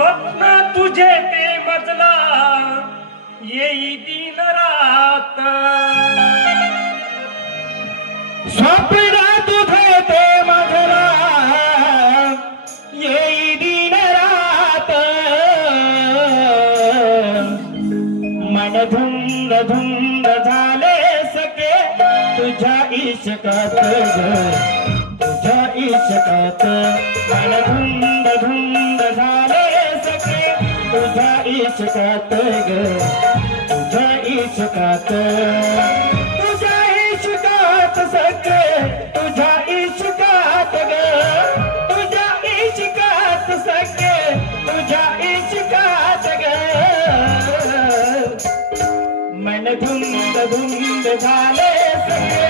स्वप्न तुझे ते मजला येई दिन रात स्वप्न तुझे ते मजला येई दिन रात मन धुंद धुंद झाले सके तुझ्या इश्कात तुझ्या इश्कात मन धुंद धुंद झाले सके तुझ्या इश्कात तुझ्या इश्कात तुझ्या इश्कात सके तुझ्या इश्कात तुझ्या इश्कात सके तुझ्या इश्कात मन धुंद धुंद झाले सके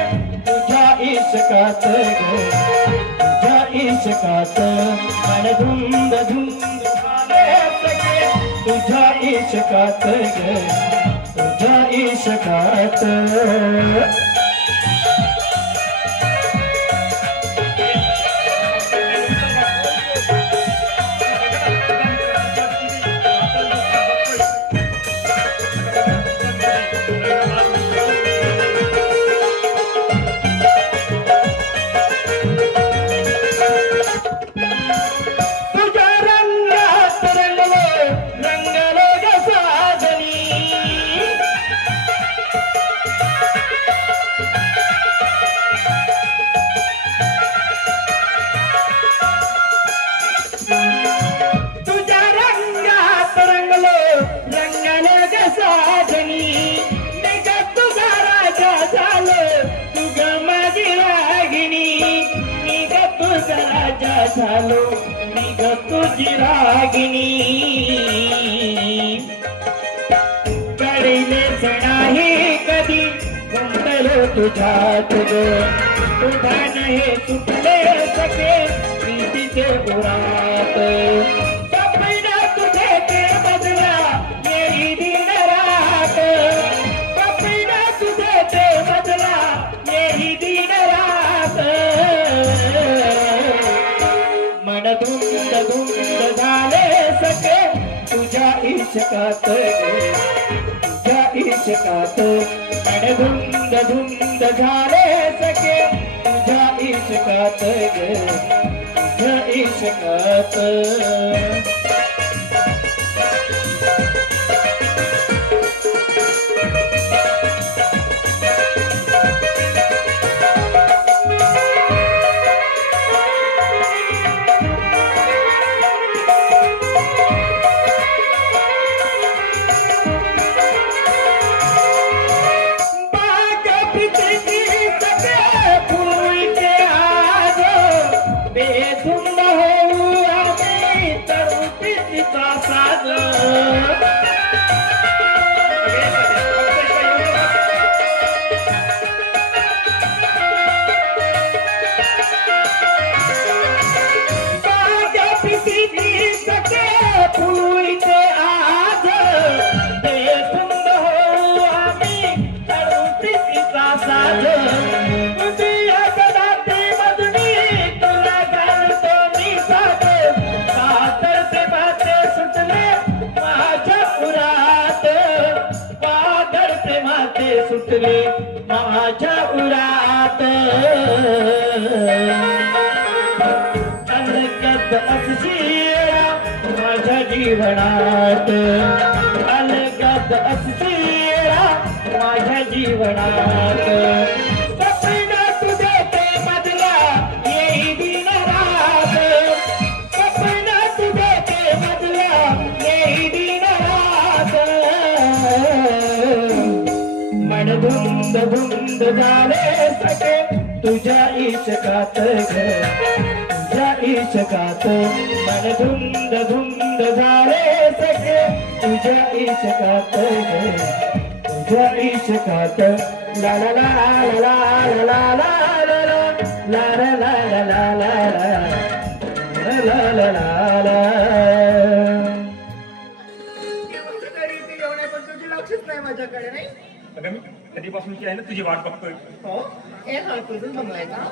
तुझ्या इश्कात तुझ्या इश्कात मन धुंद धुंद झाले सके तुझ्या इश्कात तुझ्या इश्कात झालो निघ तुझी रागिनी कळलेच नाही कधी गुंतलो तुझ्यात तुझा नाही सुटले सके प्रीतीचे उरात स्वप्न तुझे ते बदला येई दिन रात स्वप्न तुझे ते बदला येई दिन रात मन धुंद धुंद झाले सके तुझ्या इश्कात तुझ्या इश्कात मन धुंद धुंद झाले सके तुझ्या इश्कात तुझ्या इश्कात सुटले माझ्या उरात अलगद असशीला माझ्या जीवनात अलगद असशीला माझ्या जीवनात स्वप्न तुझे ते बदला येई दिन रात स्वप्न तुझे ते बदला येई दिन रात मन धुंद धुंद झाले सके तुझ्या इश्कात तुझ्या इश्कात मन धुंद धुंद झाले सके तुझ्या इश्कात तुझ्या इश्कात ला ला ला ला ला ला ला ला ला ला ला ला ला ला ला ला लक्षच नाही माझ्याकडे नाही अगं मी कधीपासूनची आहे ना तुझी वाट बघतोय हो हे हा तुझून जमलाय का